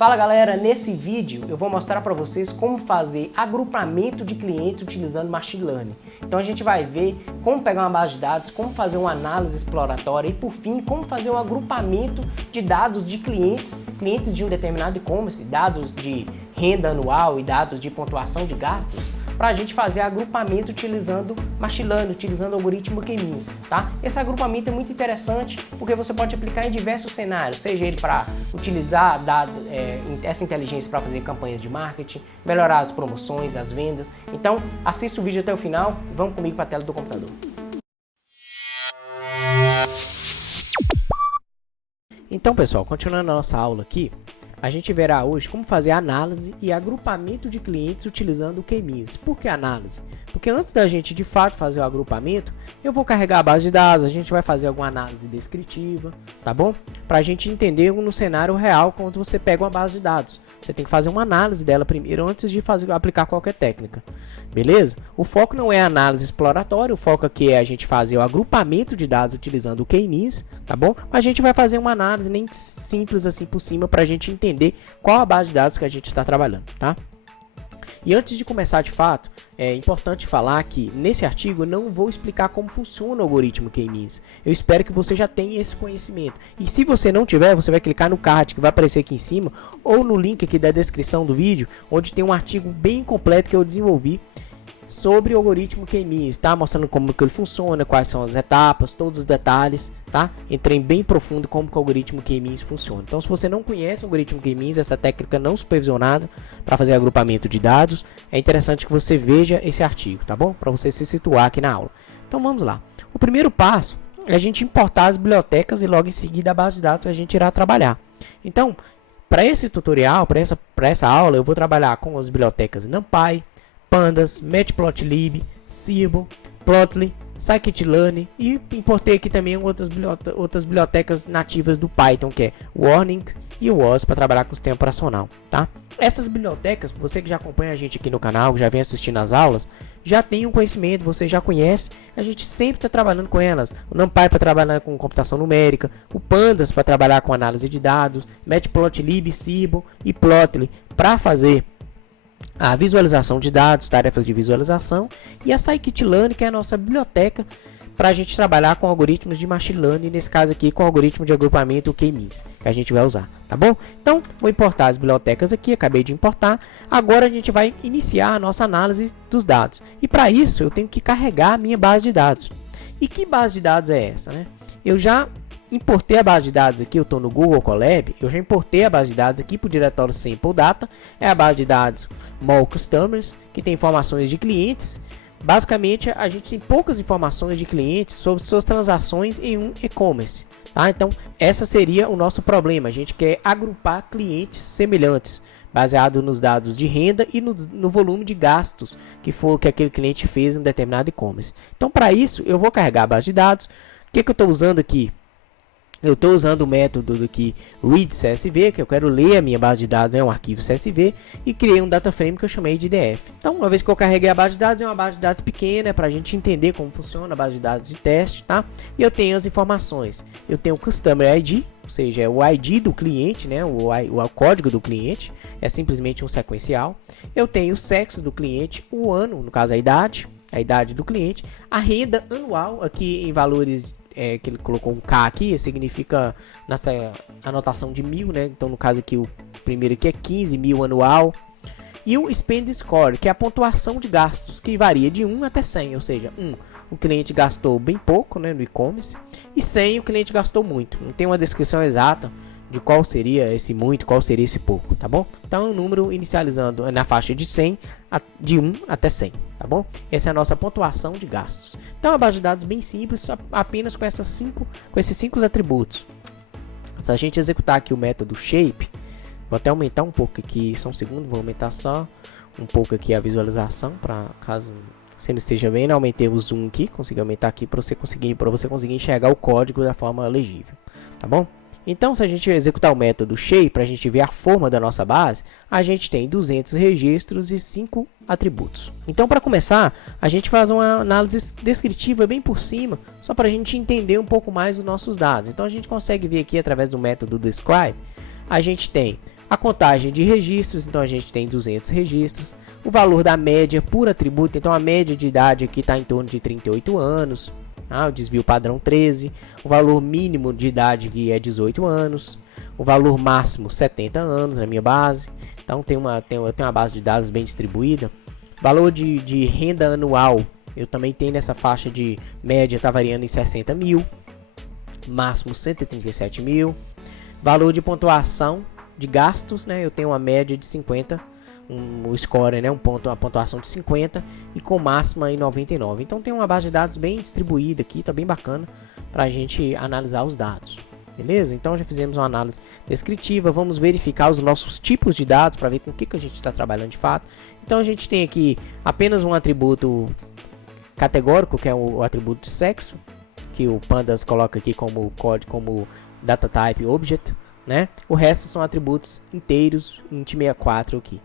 Fala galera, nesse vídeo eu vou mostrar para vocês como fazer agrupamento de clientes utilizando Machine Learning. Então a gente vai ver como pegar uma base de dados, como fazer uma análise exploratória e por fim como fazer um agrupamento de dados de clientes de um determinado e-commerce, dados de renda anual e dados de pontuação de gastos, para a gente fazer agrupamento utilizando Machine Learning, utilizando o algoritmo K-Means, tá? Esse agrupamento é muito interessante porque você pode aplicar em diversos cenários, seja ele para utilizar essa inteligência para fazer campanhas de marketing, melhorar as promoções, as vendas. Então, assista o vídeo até o final e vamos comigo para a tela do computador. Então, pessoal, continuando a nossa aula aqui, a gente verá hoje como fazer análise e agrupamento de clientes utilizando o K-Means. Por que análise? Porque antes da gente de fato fazer o agrupamento, eu vou carregar a base de dados, a gente vai fazer alguma análise descritiva, tá bom? Para a gente entender no cenário real quando você pega uma base de dados. Você tem que fazer uma análise dela primeiro antes de aplicar qualquer técnica, beleza? O foco não é a análise exploratória, o foco aqui é a gente fazer o agrupamento de dados utilizando o K-Means, tá bom? A gente vai fazer uma análise nem simples assim por cima para a gente entender qual a base de dados que a gente está trabalhando, tá? E antes de começar de fato, é importante falar que nesse artigo eu não vou explicar como funciona o algoritmo K-Means. Eu espero que você já tenha esse conhecimento. E se você não tiver, você vai clicar no card que vai aparecer aqui em cima ou no link aqui da descrição do vídeo, onde tem um artigo bem completo que eu desenvolvi sobre o algoritmo K-Means, tá? Mostrando como que ele funciona, quais são as etapas, todos os detalhes, tá? Entrei bem profundo como que o algoritmo K-Means funciona. Então, se você não conhece o algoritmo K-Means, essa técnica não supervisionada para fazer agrupamento de dados, é interessante que você veja esse artigo, tá bom? Para você se situar aqui na aula. Então, vamos lá. O primeiro passo é a gente importar as bibliotecas e logo em seguida a base de dados que a gente irá trabalhar. Então, para esse tutorial, para essa aula, eu vou trabalhar com as bibliotecas NumPy, Pandas, Matplotlib, Seeable, Plotly, Scikit-learn e importei aqui também outras bibliotecas nativas do Python, que é o Warning e o WAS para trabalhar com o sistema operacional, tá? Essas bibliotecas, você que já acompanha a gente aqui no canal, que já vem assistindo as aulas, já tem um conhecimento, você já conhece, a gente sempre está trabalhando com elas. O NumPy para trabalhar com computação numérica, o Pandas para trabalhar com análise de dados, Matplotlib, Seeable e Plotly para fazer a visualização de dados, tarefas de visualização, e a Scikit-learn, que é a nossa biblioteca para a gente trabalhar com algoritmos de Machine Learning, nesse caso aqui com o algoritmo de agrupamento, o K-Means, que a gente vai usar, tá bom? Então, vou importar as bibliotecas aqui, acabei de importar, agora a gente vai iniciar a nossa análise dos dados, e para isso eu tenho que carregar a minha base de dados. E que base de dados é essa, né? Eu já importei a base de dados aqui, eu estou no Google Colab, eu já importei a base de dados aqui para o diretório Sample Data, é a base de dados Mall Customers, que tem informações de clientes. Basicamente, a gente tem poucas informações de clientes sobre suas transações em um e-commerce, tá? Então, essa seria o nosso problema. A gente quer agrupar clientes semelhantes, baseado nos dados de renda e no volume de gastos que aquele cliente fez em um determinado e-commerce. Então, para isso, eu vou carregar a base de dados. O que eu estou usando aqui? Eu estou usando o método aqui readCSV, que eu quero ler a minha base de dados, é um arquivo CSV, e criei um data frame que eu chamei de IDF. Então, uma vez que eu carreguei a base de dados, é uma base de dados pequena, para a gente entender como funciona a base de dados de teste, tá? E eu tenho as informações. Eu tenho o Customer ID, ou seja, é o ID do cliente, né? O código do cliente, é simplesmente um sequencial. Eu tenho o sexo do cliente, o ano, no caso a idade do cliente, a renda anual, aqui em valores que ele colocou um K aqui, significa nessa anotação de 1000, né? Então no caso aqui o primeiro aqui é 15 mil anual. E o Spend Score, que é a pontuação de gastos, que varia de 1 até 100, ou seja, 1 o cliente gastou bem pouco, né, no e-commerce, e 100 o cliente gastou muito. Não tem uma descrição exata de qual seria esse muito, qual seria esse pouco, tá bom? Então é um número inicializando na faixa de 100, de 1 até 100, tá bom? Essa é a nossa pontuação de gastos. Então é uma base de dados bem simples, apenas com esses 5 atributos. Se a gente executar aqui o método shape, vou até aumentar um pouco aqui, só um segundo, vou aumentar só um pouco aqui a visualização, para caso você não esteja vendo, aumentei o zoom aqui, consegui aumentar aqui para você conseguir enxergar o código da forma legível, tá bom? Então, se a gente executar o método shape para a gente ver a forma da nossa base, a gente tem 200 registros e 5 atributos. Então, para começar, a gente faz uma análise descritiva bem por cima, só para a gente entender um pouco mais os nossos dados. Então, a gente consegue ver aqui através do método describe, a gente tem A contagem de registros, então a gente tem 200 registros. O valor da média por atributo, então a média de idade aqui está em torno de 38 anos. O desvio padrão 13. O valor mínimo de idade aqui é 18 anos. O valor máximo 70 anos na minha base. Então eu tenho uma base de dados bem distribuída. Valor de renda anual, eu também tenho nessa faixa de média, está variando em 60 mil. Máximo 137 mil. Valor de pontuação de gastos, né? Eu tenho uma média de 50, um score, né? Uma pontuação de 50 e com máxima em 99. Então tem uma base de dados bem distribuída aqui, tá bem bacana para a gente analisar os dados. Beleza? Então já fizemos uma análise descritiva, vamos verificar os nossos tipos de dados para ver com o que a gente está trabalhando de fato. Então a gente tem aqui apenas um atributo categórico, que é o atributo de sexo, que o Pandas coloca aqui como data type object, né? O resto são atributos inteiros int 64 aqui.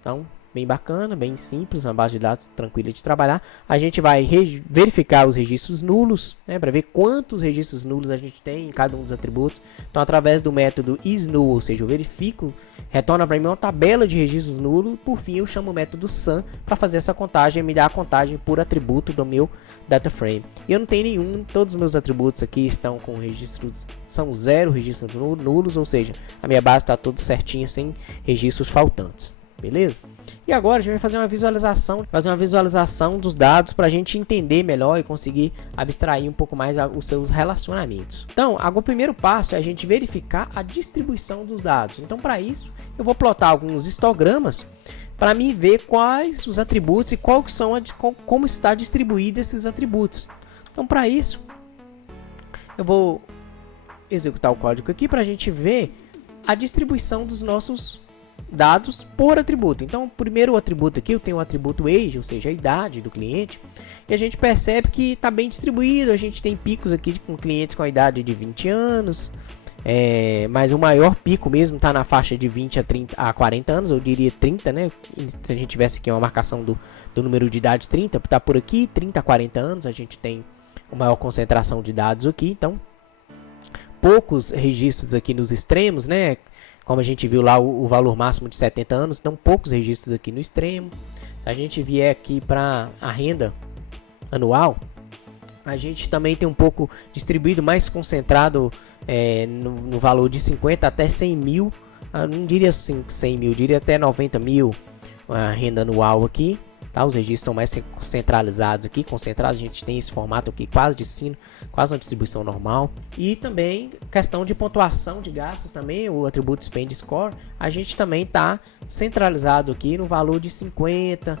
Então, bem bacana, bem simples, uma base de dados tranquila de trabalhar. A gente vai verificar os registros nulos, né, para ver quantos registros nulos a gente tem em cada um dos atributos. Então, através do método isNull, ou seja, eu verifico, retorna para mim uma tabela de registros nulos. Por fim, eu chamo o método sum para fazer essa contagem, me dá a contagem por atributo do meu data frame. E eu não tenho nenhum, todos os meus atributos aqui estão com registros, são 0 registros nulos, ou seja, a minha base está toda certinha, sem registros faltantes. Beleza? E agora a gente vai fazer uma visualização dos dados para a gente entender melhor e conseguir abstrair um pouco mais os seus relacionamentos. Então, agora o primeiro passo é a gente verificar a distribuição dos dados. Então, para isso, eu vou plotar alguns histogramas para mim ver quais os atributos e como está distribuído esses atributos. Então, para isso, eu vou executar o código aqui para a gente ver a distribuição dos nossos dados por atributo. Então, o primeiro atributo aqui, eu tenho o atributo age, ou seja, a idade do cliente, e a gente percebe que está bem distribuído. A gente tem picos aqui com clientes com a idade de 20 anos, mas o maior pico mesmo está na faixa de 20 a 40 anos, eu diria 30, né? Se a gente tivesse aqui uma marcação do número de idade 30, está por aqui, 30 a 40 anos, a gente tem uma maior concentração de dados aqui. Então, poucos registros aqui nos extremos, né? Como a gente viu lá o valor máximo de 70 anos, então poucos registros aqui no extremo. Se a gente vier aqui para a renda anual, a gente também tem um pouco distribuído, mais concentrado no valor de 50 até 100 mil. Não diria 100 mil, diria até 90 mil a renda anual aqui. Tá? Os registros estão mais centralizados aqui, concentrados. A gente tem esse formato aqui quase de sino, quase uma distribuição normal. E também questão de pontuação de gastos também, o atributo Spend Score, a gente também está centralizado aqui no valor de 50,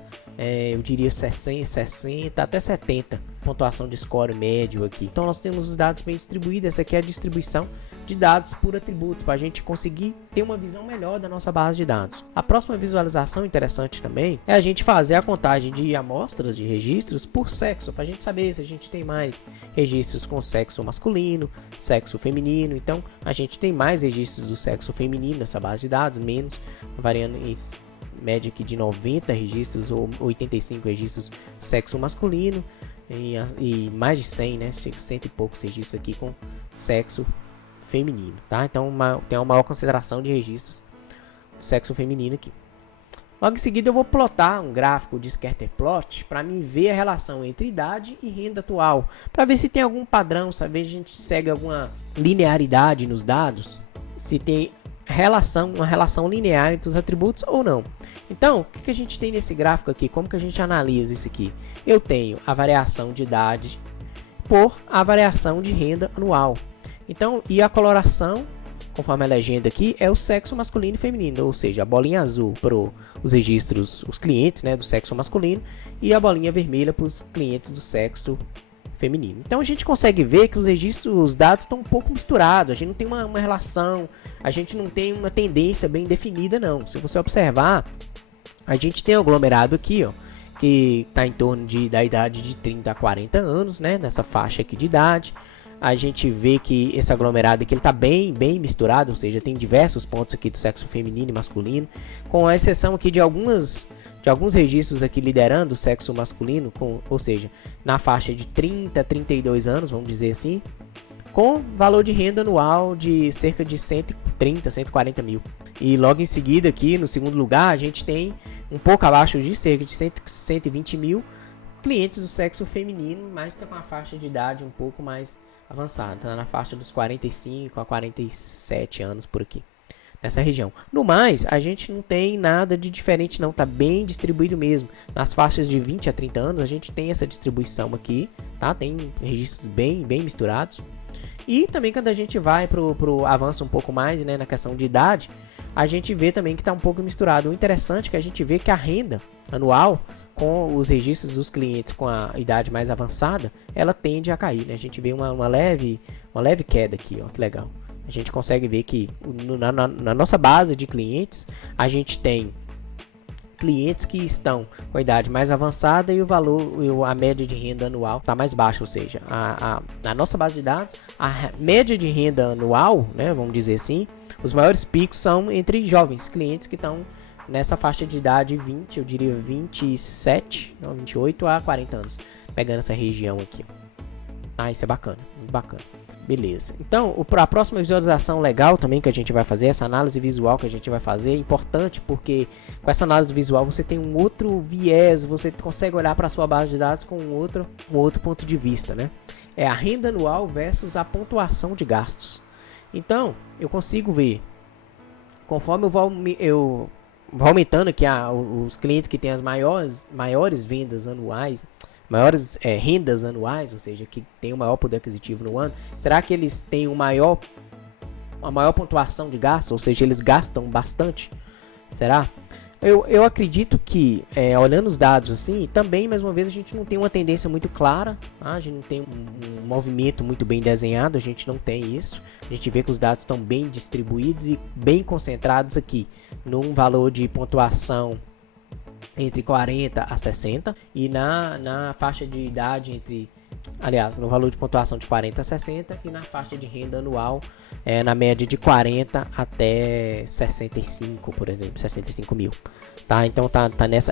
eu diria 60 até 70, pontuação de score médio aqui. Então nós temos os dados bem distribuídos. Essa aqui é a distribuição de dados por atributo, para a gente conseguir ter uma visão melhor da nossa base de dados. A próxima visualização interessante também é a gente fazer a contagem de amostras de registros por sexo, para a gente saber se a gente tem mais registros com sexo masculino, sexo feminino. Então a gente tem mais registros do sexo feminino nessa base de dados, menos, variando em média aqui de 90 registros ou 85 registros do sexo masculino e mais de 100, né, 100 e poucos registros aqui com sexo feminino, tá? Então tem uma maior consideração de registros do sexo feminino aqui. Logo em seguida eu vou plotar um gráfico de scatterplot para mim ver a relação entre idade e renda atual, para ver se tem algum padrão, saber se a gente segue alguma linearidade nos dados, se tem uma relação linear entre os atributos ou não. Então, o que a gente tem nesse gráfico aqui? Como que a gente analisa isso aqui? Eu tenho a variação de idade por a variação de renda anual. Então, e a coloração, conforme a legenda aqui, é o sexo masculino e feminino, ou seja, a bolinha azul para os registros, os clientes, né, do sexo masculino, e a bolinha vermelha para os clientes do sexo feminino. Então a gente consegue ver que os registros, os dados estão um pouco misturados, a gente não tem uma relação, a gente não tem uma tendência bem definida não. Se você observar, a gente tem um aglomerado aqui, ó, que está em torno da idade de 30 a 40 anos, né, nessa faixa aqui de idade. A gente vê que esse aglomerado aqui está bem misturado, ou seja, tem diversos pontos aqui do sexo feminino e masculino, com a exceção aqui de alguns registros aqui liderando o sexo masculino, ou seja, na faixa de 30 a 32 anos, vamos dizer assim, com valor de renda anual de cerca de 130, 140 mil. E logo em seguida aqui, no segundo lugar, a gente tem um pouco abaixo de cerca de 120 mil clientes do sexo feminino, mas está com a faixa de idade um pouco mais avançada, está na faixa dos 45 a 47 anos por aqui, nessa região. No mais, a gente não tem nada de diferente não, está bem distribuído mesmo. Nas faixas de 20 a 30 anos, a gente tem essa distribuição aqui, tá? Tem registros bem misturados. E também quando a gente vai pro avanço um pouco mais, né, na questão de idade, a gente vê também que está um pouco misturado. O interessante é que a gente vê que a renda anual, com os registros dos clientes com a idade mais avançada, ela tende a cair, né? A gente vê uma leve queda aqui, ó, que legal. A gente consegue ver que na nossa base de clientes, a gente tem clientes que estão com a idade mais avançada e o valor, a média de renda anual está mais baixa, ou seja, na nossa base de dados, a média de renda anual, né, vamos dizer assim, os maiores picos são entre jovens, clientes que estão nessa faixa de idade 20, eu diria 28 a 40 anos, pegando essa região aqui. Ah, isso é bacana, muito bacana. Beleza. Então, a próxima visualização legal também que a gente vai fazer, essa análise visual que a gente vai fazer, é importante porque com essa análise visual você tem um outro viés, você consegue olhar para a sua base de dados com um outro ponto de vista, né? É a renda anual versus a pontuação de gastos. Então, eu consigo ver, conforme eu vou aumentando aqui os clientes que têm as maiores vendas anuais, maiores rendas anuais, ou seja, que tem o maior poder aquisitivo no ano, será que eles têm uma maior pontuação de gasto, ou seja, eles gastam bastante? Será? Eu acredito que, olhando os dados assim, também, mais uma vez, a gente não tem uma tendência muito clara, tá? A gente não tem um movimento muito bem desenhado, a gente não tem isso. A gente vê que os dados estão bem distribuídos e bem concentrados aqui, num valor de pontuação entre 40 a 60 e na faixa de idade no valor de pontuação de 40 a 60 e na faixa de renda anual na média de 40 até 65, por exemplo, 65 mil, tá? Então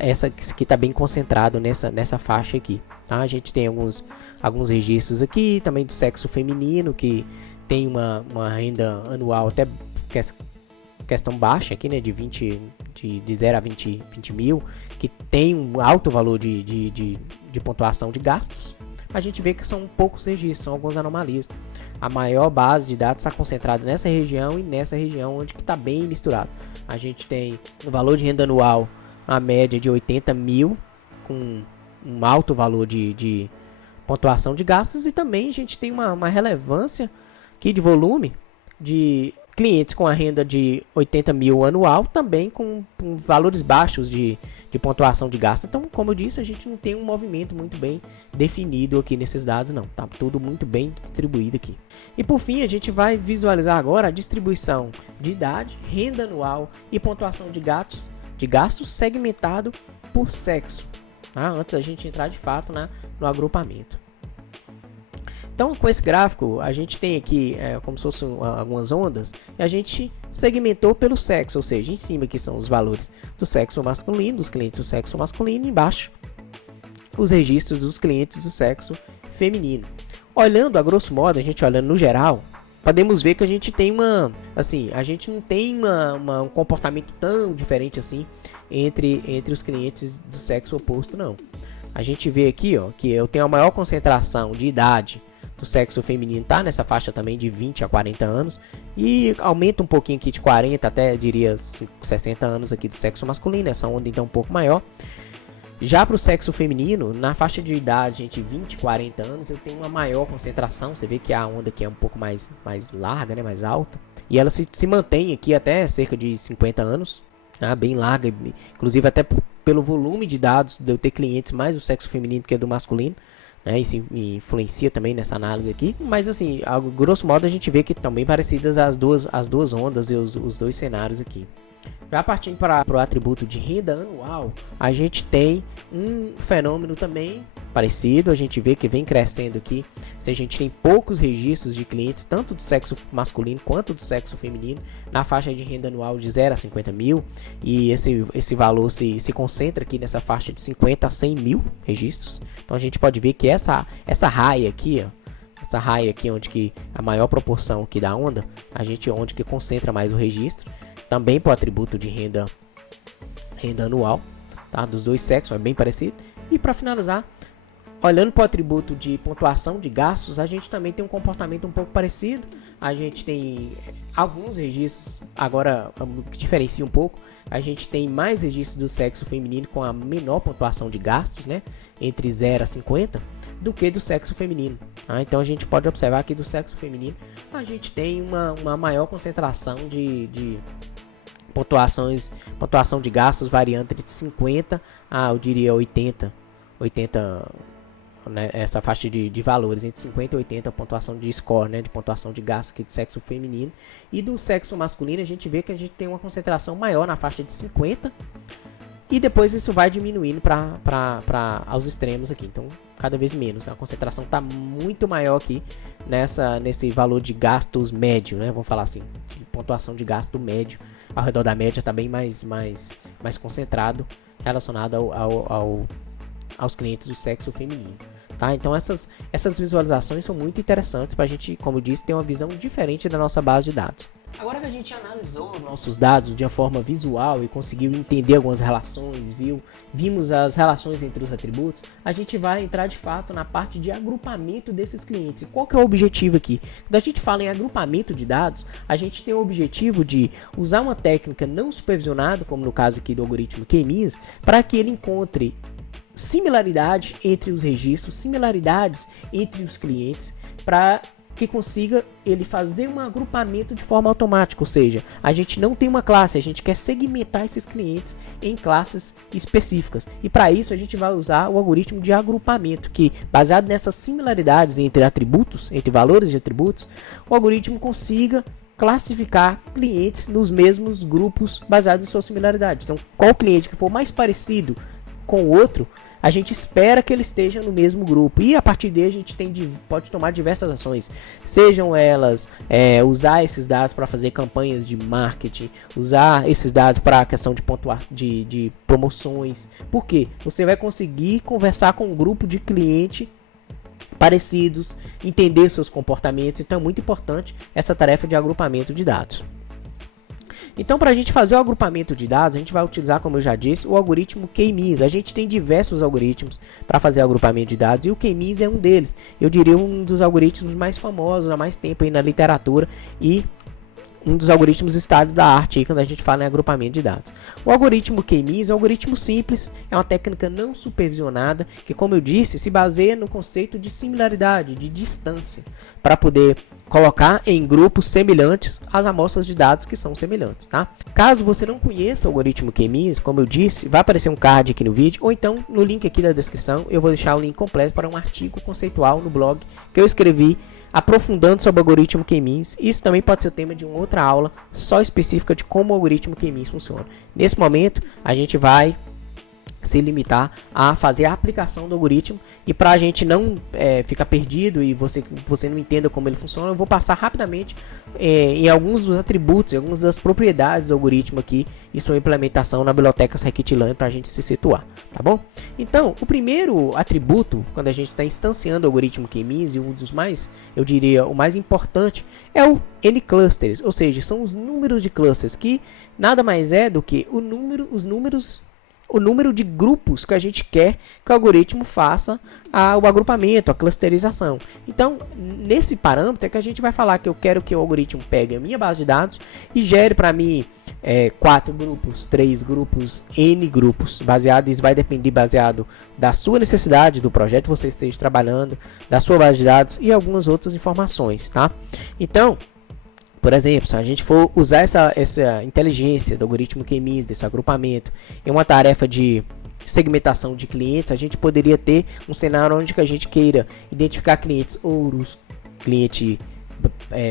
essa aqui tá bem concentrado nessa faixa aqui, tá? A gente tem alguns registros aqui também do sexo feminino que tem uma renda anual até questão baixa aqui, né, de 0 a 20 mil, que tem um alto valor de pontuação de gastos. A gente vê que são poucos registros, são algumas anomalias. A maior base de dados está concentrada nessa região e nessa região onde está bem misturado. A gente tem o valor de renda anual, a média de 80 mil, com um alto valor de pontuação de gastos, e também a gente tem uma relevância aqui de volume de clientes com a renda de 80 mil anual, também com valores baixos de pontuação de gasto. Então, como eu disse, a gente não tem um movimento muito bem definido aqui nesses dados, não. Tá tudo muito bem distribuído aqui. E por fim, a gente vai visualizar agora a distribuição de idade, renda anual e pontuação de gastos segmentado por sexo, tá? Antes da gente entrar de fato no agrupamento. Então, com esse gráfico, a gente tem aqui como se fossem algumas ondas, e a gente segmentou pelo sexo, ou seja, em cima aqui são os valores do sexo masculino, dos clientes do sexo masculino, e embaixo os registros dos clientes do sexo feminino. Olhando a grosso modo, a gente olhando no geral, podemos ver que a gente tem a gente não tem um comportamento tão diferente assim entre os clientes do sexo oposto, não. A gente vê aqui, ó, que eu tenho a maior concentração de idade do sexo feminino, tá nessa faixa também de 20 a 40 anos, e aumenta um pouquinho aqui de 40 até, diria, 60 anos aqui do sexo masculino, essa onda então um pouco maior. Já para o sexo feminino, na faixa de idade entre 20 e 40 anos, eu tenho uma maior concentração. Você vê que a onda aqui é um pouco mais larga, né, mais alta, e ela se mantém aqui até cerca de 50 anos, tá? Bem larga, inclusive até pelo volume de dados de eu ter clientes mais do sexo feminino que do masculino. Isso influencia também nessa análise aqui, mas assim, a grosso modo a gente vê que estão bem parecidas as duas ondas e os dois cenários aqui. Já partindo para o atributo de renda anual, a gente tem um fenômeno também parecido, a gente vê que vem crescendo aqui. Se a gente tem poucos registros de clientes, tanto do sexo masculino quanto do sexo feminino, na faixa de renda anual de 0 a 50 mil, e esse valor se concentra aqui nessa faixa de 50 a 100 mil registros. Então a gente pode ver que essa raia aqui, ó, essa raia aqui onde que a maior proporção aqui da onda, onde que concentra mais o registro, também para o atributo de renda anual, tá? Dos dois sexos, é bem parecido. E para finalizar, olhando para o atributo de pontuação de gastos, a gente também tem um comportamento um pouco parecido. A gente tem alguns registros, agora que diferencia um pouco, a gente tem mais registros do sexo feminino com a menor pontuação de gastos, né, entre 0 a 50, do que do sexo feminino. Tá? Então a gente pode observar que do sexo feminino a gente tem uma maior concentração de pontuação de gastos variando entre 50 a, eu diria, 80, né, essa faixa de valores entre 50 e 80 a pontuação de score, né, de pontuação de gasto aqui do sexo feminino. E do sexo masculino a gente vê que a gente tem uma concentração maior na faixa de 50 e depois isso vai diminuindo para aos extremos aqui, então cada vez menos. A concentração está muito maior aqui nesse valor de gastos médio, né, vamos falar assim, de pontuação de gasto médio, ao redor da média está bem mais concentrado, relacionado aos clientes do sexo feminino. Tá? Então essas visualizações são muito interessantes para a gente, como eu disse, ter uma visão diferente da nossa base de dados. Agora que a gente analisou nossos dados de uma forma visual e conseguiu entender algumas relações, vimos as relações entre os atributos, a gente vai entrar de fato na parte de agrupamento desses clientes. E qual que é o objetivo aqui? Quando a gente fala em agrupamento de dados, a gente tem o objetivo de usar uma técnica não supervisionada, como no caso aqui do algoritmo K-means, para que ele encontre similaridade entre os registros, similaridades entre os clientes, para que consiga ele fazer um agrupamento de forma automática, ou seja, a gente não tem uma classe, a gente quer segmentar esses clientes em classes específicas, e para isso a gente vai usar o algoritmo de agrupamento, que baseado nessas similaridades entre atributos, entre valores de atributos, o algoritmo consiga classificar clientes nos mesmos grupos baseados em sua similaridade. Então, qual cliente que for mais parecido com o outro, a gente espera que ele esteja no mesmo grupo, e a partir daí a gente pode tomar diversas ações, sejam elas usar esses dados para fazer campanhas de marketing, usar esses dados para a questão de promoções. Por quê? Você vai conseguir conversar com um grupo de cliente parecidos, entender seus comportamentos. Então é muito importante essa tarefa de agrupamento de dados. Então, para a gente fazer o agrupamento de dados, a gente vai utilizar, como eu já disse, o algoritmo K-means. A gente tem diversos algoritmos para fazer o agrupamento de dados e o K-means é um deles. Eu diria um dos algoritmos mais famosos há mais tempo aí na literatura e um dos algoritmos estado da arte aí quando a gente fala em agrupamento de dados. O algoritmo K-means é um algoritmo simples, é uma técnica não supervisionada que, como eu disse, se baseia no conceito de similaridade, de distância, para poder colocar em grupos semelhantes as amostras de dados que são semelhantes, tá? Caso você não conheça o algoritmo K-means, como eu disse, vai aparecer um card aqui no vídeo, ou então no link aqui da descrição eu vou deixar o link completo para um artigo conceitual no blog que eu escrevi aprofundando sobre o algoritmo K-means. Isso também pode ser o tema de uma outra aula só específica de como o algoritmo K-means funciona. Nesse momento, a gente vai se limitar a fazer a aplicação do algoritmo, e para a gente não ficar perdido e você não entenda como ele funciona, eu vou passar rapidamente em alguns dos atributos, em algumas das propriedades do algoritmo aqui e sua implementação na biblioteca scikit-learn para a gente se situar, tá bom? Então, o primeiro atributo, quando a gente está instanciando o algoritmo K-means, e um dos mais, eu diria, o mais importante, é o N-clusters, ou seja, são os números de clusters, que nada mais é do que o número de grupos que a gente quer que o algoritmo faça o agrupamento, a clusterização. Então, nesse parâmetro é que a gente vai falar que eu quero que o algoritmo pegue a minha base de dados e gere para mim 4 grupos, 3 grupos, N grupos. Isso vai depender baseado da sua necessidade, do projeto que você esteja trabalhando, da sua base de dados e algumas outras informações, tá? Então, por exemplo, se a gente for usar essa inteligência do algoritmo K-means, desse agrupamento, em uma tarefa de segmentação de clientes, a gente poderia ter um cenário onde a gente queira identificar clientes ouros, cliente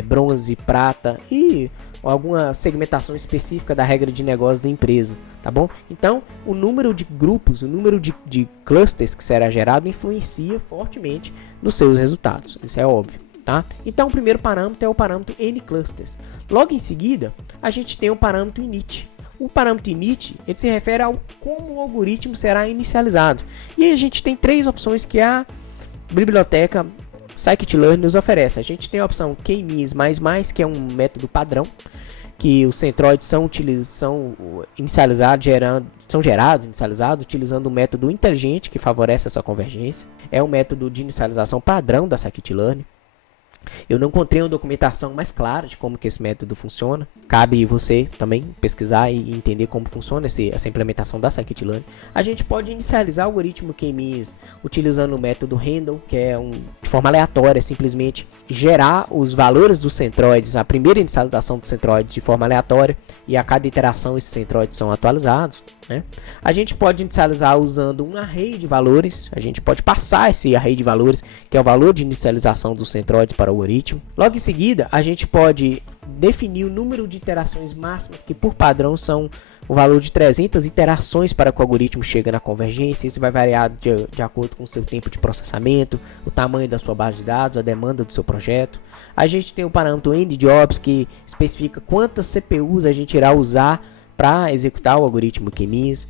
bronze, prata e alguma segmentação específica da regra de negócio da empresa, tá bom? Então, o número de grupos, o número de clusters que será gerado influencia fortemente nos seus resultados, isso é óbvio. Tá? Então o primeiro parâmetro é o parâmetro N-clusters. Logo em seguida, a gente tem o parâmetro init. O parâmetro init ele se refere ao como o algoritmo será inicializado. E aí a gente tem 3 opções que a biblioteca scikit-learn nos oferece. A gente tem a opção K-means++, que é um método padrão. que os centroides são gerados, inicializados, utilizando um método inteligente que favorece essa convergência. É o método de inicialização padrão da Scikit-learn. Eu não encontrei uma documentação mais clara de como que esse método funciona. Cabe você também pesquisar e entender como funciona essa implementação da Scikit-learn. A gente pode inicializar o algoritmo K-means utilizando o método handle, que é de forma aleatória, simplesmente gerar os valores dos centroides, a primeira inicialização dos centroides de forma aleatória, e a cada iteração esses centroides são atualizados, né? A gente pode inicializar usando um array de valores. A gente pode passar esse array de valores, que é o valor de inicialização dos centroides, para o algoritmo. Logo em seguida, a gente pode definir o número de iterações máximas, que por padrão são o valor de 300 iterações para que o algoritmo chegue na convergência. Isso vai variar de acordo com o seu tempo de processamento, o tamanho da sua base de dados, a demanda do seu projeto. A gente tem o parâmetro endjobs, que especifica quantas CPUs a gente irá usar para executar o algoritmo K-means.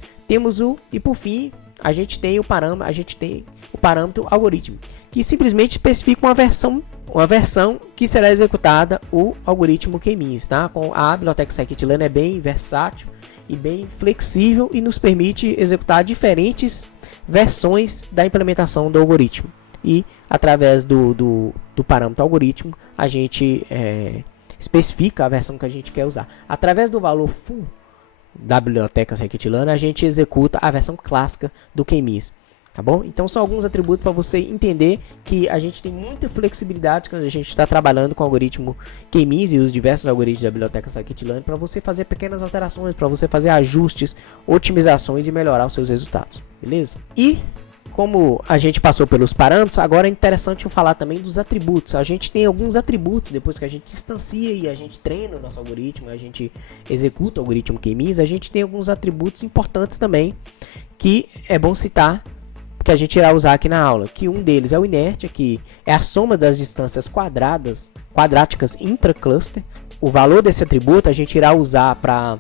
E por fim, a gente tem o parâmetro algoritmo, que simplesmente especifica uma versão que será executada o algoritmo K-means, tá? A biblioteca Scikit-learn é bem versátil e bem flexível e nos permite executar diferentes versões da implementação do algoritmo. E através do parâmetro algoritmo, a gente especifica a versão que a gente quer usar. Através do valor full da biblioteca Scikit-learn, a gente executa a versão clássica do K-means. Tá bom? Então são alguns atributos para você entender que a gente tem muita flexibilidade quando a gente está trabalhando com o algoritmo K-means e os diversos algoritmos da biblioteca Scikit-learn, para você fazer pequenas alterações, para você fazer ajustes, otimizações e melhorar os seus resultados. Beleza? E como a gente passou pelos parâmetros, agora é interessante eu falar também dos atributos. A gente tem alguns atributos, depois que a gente instancia e a gente treina o nosso algoritmo, a gente executa o algoritmo K-means, a gente tem alguns atributos importantes também, que é bom citar, que a gente irá usar aqui na aula. Que um deles é o inert, que é a soma das distâncias quadráticas intracluster. O valor desse atributo a gente irá usar para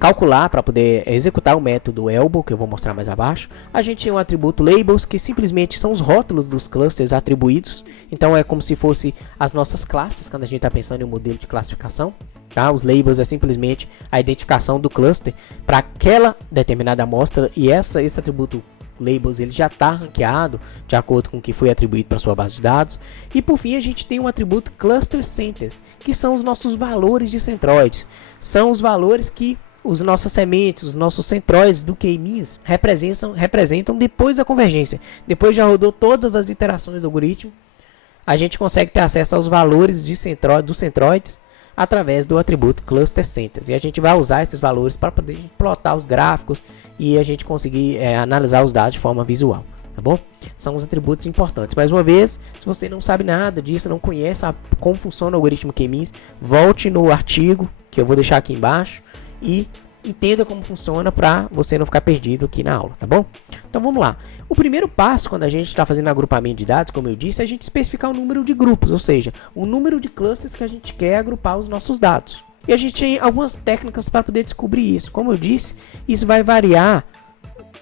calcular, para poder executar o método elbow, que eu vou mostrar mais abaixo. A gente tem um atributo labels, que simplesmente são os rótulos dos clusters atribuídos. Então é como se fosse as nossas classes, quando a gente está pensando em um modelo de classificação. Tá? Os labels é simplesmente a identificação do cluster para aquela determinada amostra, e esse atributo labels ele já está ranqueado de acordo com o que foi atribuído para sua base de dados. E por fim a gente tem um atributo cluster centers, que são os nossos valores de centroides. São os valores que os nossas sementes, os nossos centroides do K-means representam depois da convergência. Depois já rodou todas as iterações do algoritmo, a gente consegue ter acesso aos valores dos centroides através do atributo cluster centers. E a gente vai usar esses valores para poder plotar os gráficos e a gente conseguir analisar os dados de forma visual. Tá bom? São os atributos importantes. Mais uma vez, se você não sabe nada disso, não conhece como funciona o algoritmo K-means, volte no artigo que eu vou deixar aqui embaixo e entenda como funciona para você não ficar perdido aqui na aula, tá bom? Então vamos lá. O primeiro passo, quando a gente está fazendo agrupamento de dados, como eu disse, é a gente especificar o número de grupos, ou seja, o número de clusters que a gente quer agrupar os nossos dados. E a gente tem algumas técnicas para poder descobrir isso. Como eu disse, isso vai variar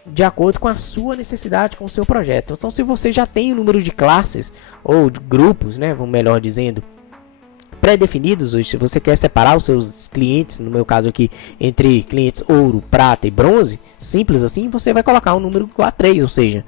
de acordo com a sua necessidade, com o seu projeto. Então, se você já tem o número de classes ou de grupos, né, vamos melhor dizendo, pré-definidos, se você quer separar os seus clientes, no meu caso aqui, entre clientes ouro, prata e bronze, simples assim, você vai colocar um número igual a 3, ou seja,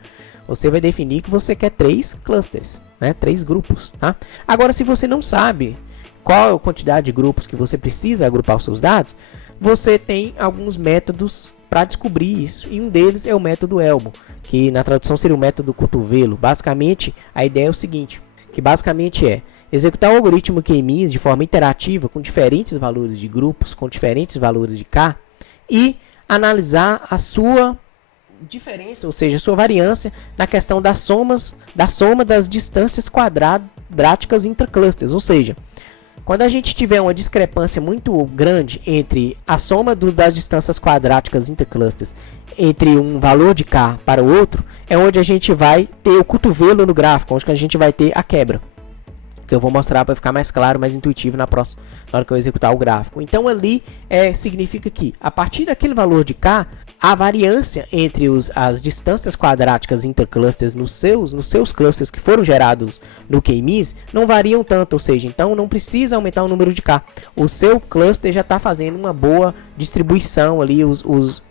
você vai definir que você quer 3 clusters, né, 3 grupos, tá? Agora, se você não sabe qual a quantidade de grupos que você precisa agrupar os seus dados, você tem alguns métodos para descobrir isso, e um deles é o método elbow, que na tradução seria o método cotovelo. Basicamente, a ideia é o seguinte, que basicamente é executar o algoritmo K-means de forma interativa com diferentes valores de grupos, com diferentes valores de K, e analisar a sua diferença, ou seja, a sua variância na questão da soma das distâncias quadráticas intraclusters, ou seja, quando a gente tiver uma discrepância muito grande entre a soma das distâncias quadráticas interclusters entre um valor de K para o outro, é onde a gente vai ter o cotovelo no gráfico, onde a gente vai ter a quebra. que eu vou mostrar para ficar mais claro, mais intuitivo na hora que eu executar o gráfico. Então ali significa que a partir daquele valor de K, a variância entre as distâncias quadráticas interclusters nos seus clusters que foram gerados no K-means não variam tanto, ou seja, então não precisa aumentar o número de K. O seu cluster já está fazendo uma boa distribuição ali,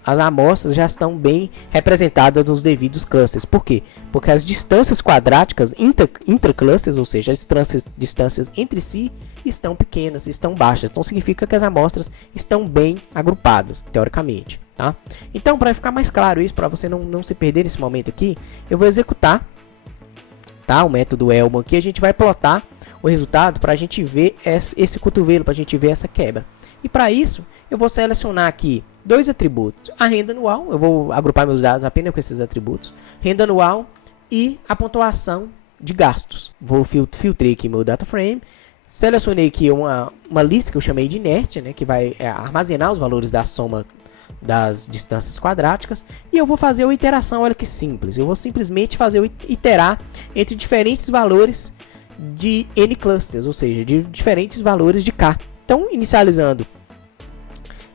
as amostras já estão bem representadas nos devidos clusters. Por quê? Porque as distâncias quadráticas interclusters, ou seja, as distâncias entre si, estão pequenas, estão baixas. Então significa que as amostras estão bem agrupadas, teoricamente. Tá? Então, para ficar mais claro isso, para você não se perder nesse momento aqui, eu vou executar, tá, o método Elmo aqui. A gente vai plotar o resultado para a gente ver esse cotovelo, para a gente ver essa quebra. E para isso, eu vou selecionar aqui dois atributos. A renda anual, eu vou agrupar meus dados apenas com esses atributos. Renda anual e a pontuação de gastos. Vou filtrar aqui meu data frame. Selecionei aqui uma lista que eu chamei de inert, né, que vai armazenar os valores da soma das distâncias quadráticas, e eu vou fazer uma iteração. Olha que simples, eu vou simplesmente iterar entre diferentes valores de N clusters, ou seja, de diferentes valores de K. Então, inicializando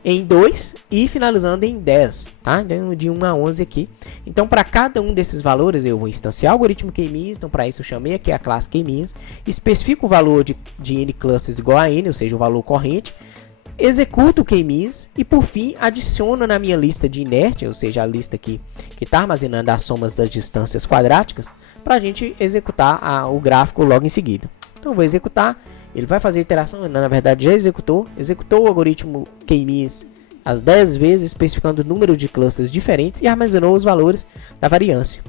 em 2 e finalizando em 10, tá? De 1 a 11 aqui. Então, para cada um desses valores, eu vou instanciar o algoritmo K-means. Então, para isso, eu chamei aqui a classe K-means, especifico o valor de N clusters igual a N, ou seja, o valor corrente, executo o K-means e, por fim, adiciono na minha lista de inert, ou seja, a lista aqui que está armazenando as somas das distâncias quadráticas, para a gente executar o gráfico logo em seguida. Então, eu vou executar, ele vai fazer a iteração, na verdade já executou o algoritmo K-means as 10 vezes, especificando o número de clusters diferentes e armazenou os valores da variância.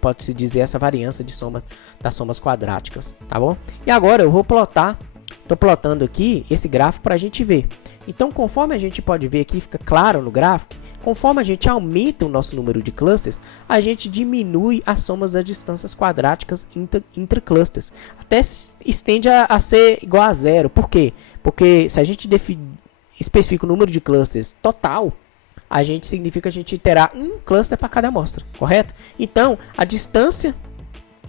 Pode-se dizer essa variância de soma das somas quadráticas, tá bom? E agora eu vou plotar. Estou plotando aqui esse gráfico para a gente ver. Então, conforme a gente pode ver aqui, fica claro no gráfico, conforme a gente aumenta o nosso número de clusters, a gente diminui as somas das distâncias quadráticas interclusters. Até estende a ser igual a zero. Por quê? Porque se a gente especifica o número de clusters total, a gente significa a gente terá um cluster para cada amostra, correto? Então,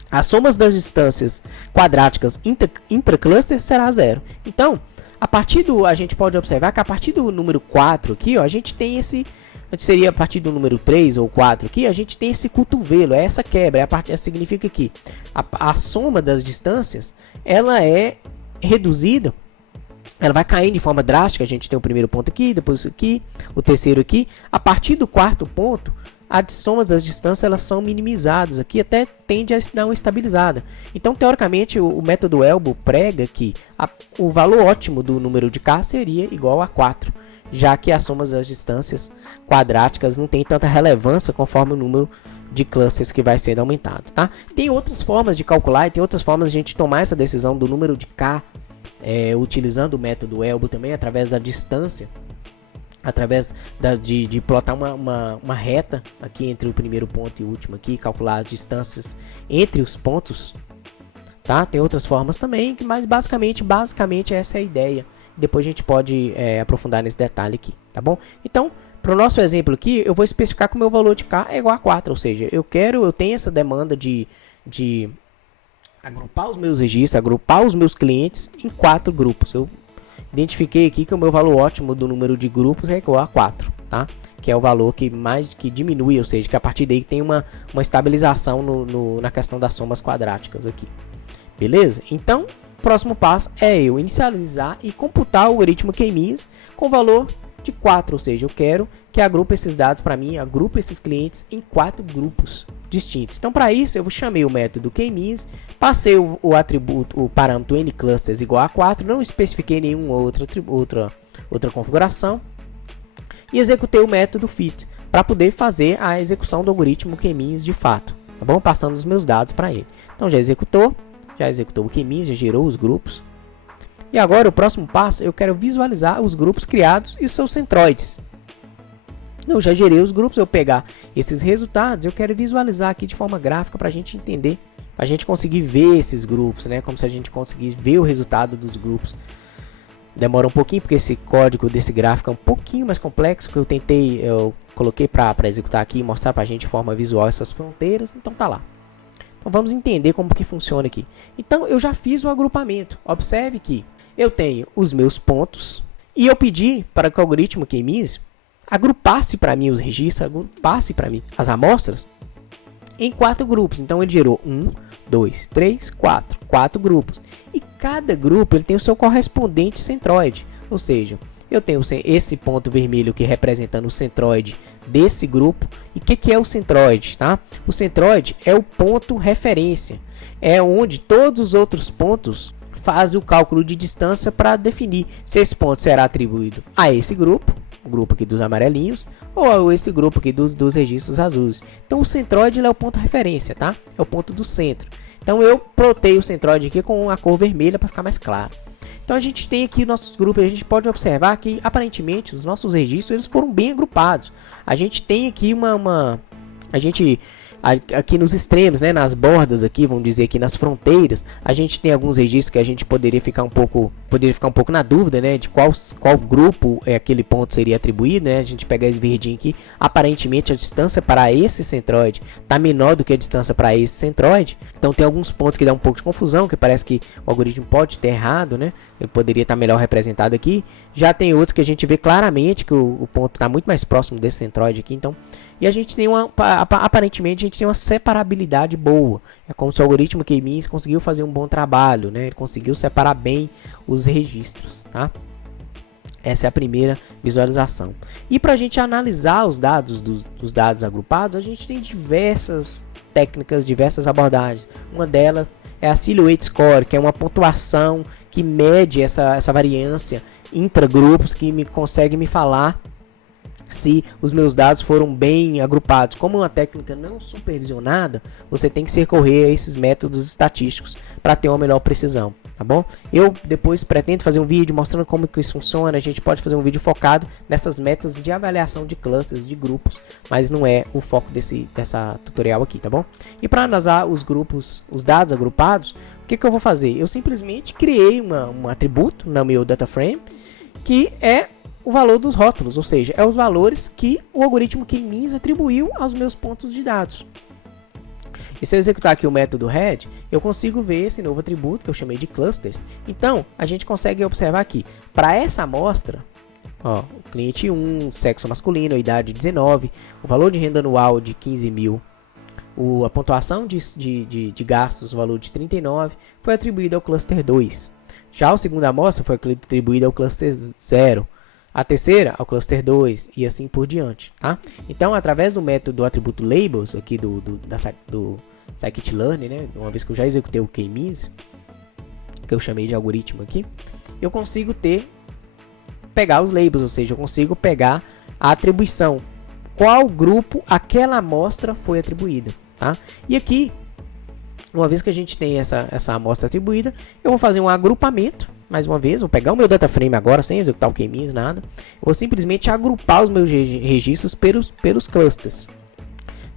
as somas das distâncias quadráticas intercluster será zero. Então, a gente pode observar que a partir do número 4 aqui, ó, a gente tem seria a partir do número 3 ou 4 aqui, a gente tem esse cotovelo, essa quebra. Significa que a soma das distâncias, ela é reduzida, ela vai caindo de forma drástica. A gente tem o primeiro ponto aqui, depois aqui, o terceiro aqui. A partir do quarto ponto, as somas das distâncias elas são minimizadas aqui, até tende a dar uma estabilizada. Então, teoricamente, o método Elmo prega que o valor ótimo do número de K seria igual a 4, já que as somas das distâncias quadráticas não tem tanta relevância conforme o número de clusters que vai sendo aumentado, tá? Tem outras formas de calcular e tem outras formas de a gente tomar essa decisão do número de K, utilizando o método Elmo também, através da distância, através de plotar uma reta aqui entre o primeiro ponto e o último aqui, calcular as distâncias entre os pontos, tá? Tem outras formas também, mas basicamente essa é a ideia. Depois a gente pode aprofundar nesse detalhe aqui, tá bom? Então, para o nosso exemplo aqui, eu vou especificar que o meu valor de K é igual a 4, ou seja, eu tenho essa demanda de agrupar os meus registros, agrupar os meus clientes em 4 grupos. Eu identifiquei aqui que o meu valor ótimo do número de grupos é igual a 4, tá? Que é o valor que diminui, ou seja, que a partir daí tem uma estabilização na questão das somas quadráticas aqui. Beleza? Então, o próximo passo é eu inicializar e computar o algoritmo K-means com valor de 4, ou seja, eu quero que agrupe esses dados para mim, agrupe esses clientes em 4 grupos distintos. Então, para isso, eu chamei o método K-means, passei o parâmetro nClusters igual a 4, não especifiquei nenhuma outra configuração e executei o método fit para poder fazer a execução do algoritmo K-means de fato, tá bom? Passando os meus dados para ele. Então, já executou o K-means, já gerou os grupos. E agora, o próximo passo, eu quero visualizar os grupos criados e os seus centroides. Eu já gerei os grupos, eu pegar esses resultados, eu quero visualizar aqui de forma gráfica para a gente entender, para a gente conseguir ver esses grupos, né? Como se a gente conseguisse ver o resultado dos grupos. Demora um pouquinho, porque esse código desse gráfico é um pouquinho mais complexo, que eu coloquei para executar aqui e mostrar para a gente de forma visual essas fronteiras, então tá lá. Então vamos entender como que funciona aqui. Então eu já fiz o agrupamento. Observe que eu tenho os meus pontos e eu pedi para que o algoritmo K-means agrupasse para mim os registros, agrupasse para mim as amostras em 4 grupos. Então ele gerou 1, 2, 3, 4 grupos. E cada grupo ele tem o seu correspondente centroide. Ou seja, eu tenho esse ponto vermelho aqui representando o centroide desse grupo. E o que é o centroide? Tá? O centroide é o ponto referência. É onde todos os outros pontos fazem o cálculo de distância para definir se esse ponto será atribuído a esse grupo, o grupo aqui dos amarelinhos, ou a esse grupo aqui dos registros azuis. Então o centroide é o ponto referência, tá? É o ponto do centro. Então eu plotei o centroide aqui com a cor vermelha para ficar mais claro. Então a gente tem aqui nossos grupos, a gente pode observar que aparentemente os nossos registros eles foram bem agrupados. A gente tem aqui aqui nos extremos, né, nas bordas aqui, vamos dizer aqui nas fronteiras, a gente tem alguns registros que a gente poderia ficar um pouco na dúvida, né, de qual grupo aquele ponto seria atribuído, né? A gente pegar esse verdinho aqui, aparentemente a distância para esse centroide está menor do que a distância para esse centroide. Então tem alguns pontos que dá um pouco de confusão, que parece que o algoritmo pode ter errado, né? Ele poderia estar melhor representado aqui. Já tem outros que a gente vê claramente que o ponto está muito mais próximo desse centroide aqui, então. E a gente tem aparentemente a gente tem uma separabilidade boa. É como se o algoritmo K-means conseguiu fazer um bom trabalho, né? Ele conseguiu separar bem os registros, tá? Essa é a primeira visualização. E para a gente analisar os dados dos dados agrupados, a gente tem diversas técnicas, diversas abordagens. Uma delas é a Silhouette Score, que é uma pontuação que mede essa variância intragrupos, que consegue me falar se os meus dados foram bem agrupados. Como uma técnica não supervisionada, você tem que recorrer a esses métodos estatísticos para ter uma melhor precisão, tá bom? Eu depois pretendo fazer um vídeo mostrando como que isso funciona. A gente pode fazer um vídeo focado nessas métodos de avaliação de clusters, de grupos, mas não é o foco dessa tutorial aqui, tá bom? E para analisar os grupos, os dados agrupados, o que eu vou fazer? Eu simplesmente criei um atributo no meu data frame que é o valor dos rótulos, ou seja, é os valores que o algoritmo K-means atribuiu aos meus pontos de dados. E se eu executar aqui o método head, eu consigo ver esse novo atributo que eu chamei de clusters. Então, a gente consegue observar aqui, para essa amostra, ó, o cliente 1, sexo masculino, a idade 19, o valor de renda anual de 15 mil, a pontuação de gastos, o valor de 39, foi atribuído ao cluster 2. Já a segunda amostra foi atribuída ao cluster 0. A terceira ao cluster 2 e assim por diante, tá? Então, através do método do atributo labels aqui do scikit-learn, né? Uma vez que eu já executei o K-means, que eu chamei de algoritmo aqui, eu consigo pegar os labels, ou seja, eu consigo pegar a atribuição, qual grupo aquela amostra foi atribuída, tá? E aqui, uma vez que a gente tem essa amostra atribuída, eu vou fazer um agrupamento. Mais uma vez, vou pegar o meu data frame agora, sem executar o K-means, nada. Vou simplesmente agrupar os meus registros pelos clusters.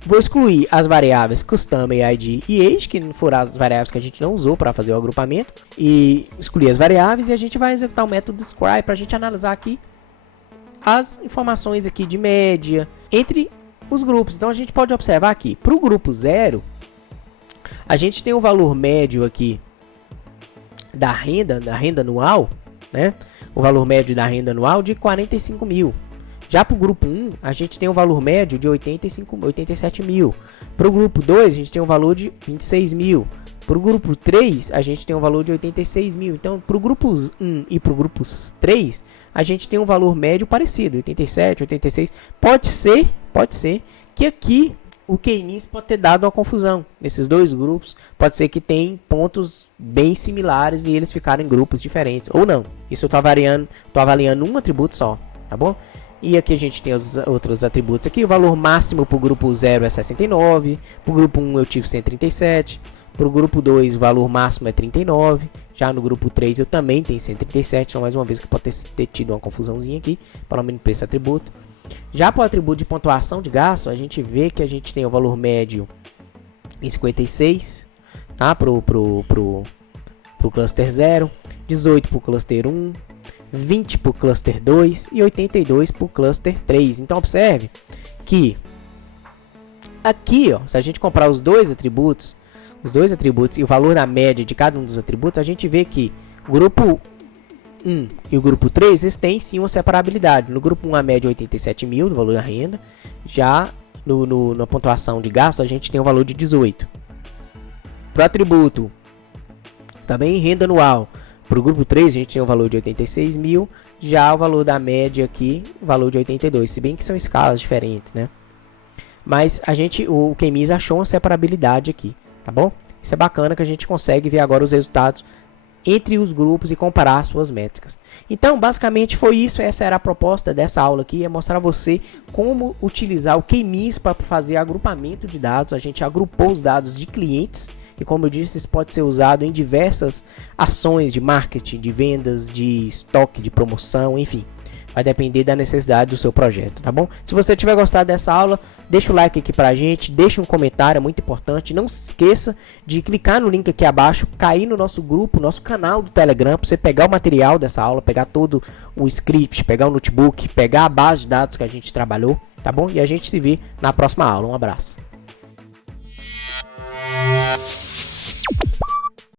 Vou excluir as variáveis custom, id e age, que foram as variáveis que a gente não usou para fazer o agrupamento. E excluir as variáveis e a gente vai executar o método describe para a gente analisar aqui as informações aqui de média entre os grupos. Então a gente pode observar aqui, para o grupo 0, a gente tem o valor médio aqui da renda anual, né? O valor médio da renda anual de 45 mil. Já para o grupo 1, a gente tem um valor médio de 87 mil. Para o grupo 2, a gente tem um valor de 26 mil. Para o grupo 3, a gente tem um valor de 86 mil. Então, para o grupo 1 e para o grupo 3, a gente tem um valor médio parecido, 87, 86. Pode ser que aqui o K-means pode ter dado uma confusão nesses dois grupos. Pode ser que tem pontos bem similares e eles ficaram em grupos diferentes. Ou não. Isso eu estou avaliando um atributo só, tá bom? E aqui a gente tem os outros atributos aqui. O valor máximo para o grupo 0 é 69. Para o grupo 1 eu tive 137. Para o grupo 2 o valor máximo é 39. Já no grupo 3 eu também tenho 137. Então mais uma vez que pode ter tido uma confusãozinha aqui. Pelo menos para esse atributo. Já para o atributo de pontuação de gasto, a gente vê que a gente tem o valor médio em 56, tá? Pro cluster 0, 18 para o cluster 1, 20 para o cluster 2 e 82 para o cluster 3. Então observe que aqui, ó, se a gente comparar os dois atributos, os dois atributos e o valor da média de cada um dos atributos, a gente vê que o grupo 1 e o grupo 3, eles têm sim uma separabilidade. No grupo 1 a média é 87 mil do valor da renda, já na pontuação de gasto a gente tem um valor de 18. Para o atributo, também renda anual, para o grupo 3 a gente tem um valor de 86 mil, já o valor da média aqui, o valor de 82, se bem que são escalas diferentes, né? Mas o QMIS achou uma separabilidade aqui, tá bom? Isso é bacana que a gente consegue ver agora os resultados entre os grupos e comparar as suas métricas. Então, basicamente foi isso, essa era a proposta dessa aula aqui, é mostrar a você como utilizar o QMIS para fazer agrupamento de dados. A gente agrupou os dados de clientes e, como eu disse, isso pode ser usado em diversas ações de marketing, de vendas, de estoque, de promoção, enfim. Vai depender da necessidade do seu projeto, tá bom? Se você tiver gostado dessa aula, deixa o like aqui pra gente, deixa um comentário, é muito importante. Não se esqueça de clicar no link aqui abaixo, cair no nosso grupo, nosso canal do Telegram, para você pegar o material dessa aula, pegar todo o script, pegar o notebook, pegar a base de dados que a gente trabalhou, tá bom? E a gente se vê na próxima aula. Um abraço.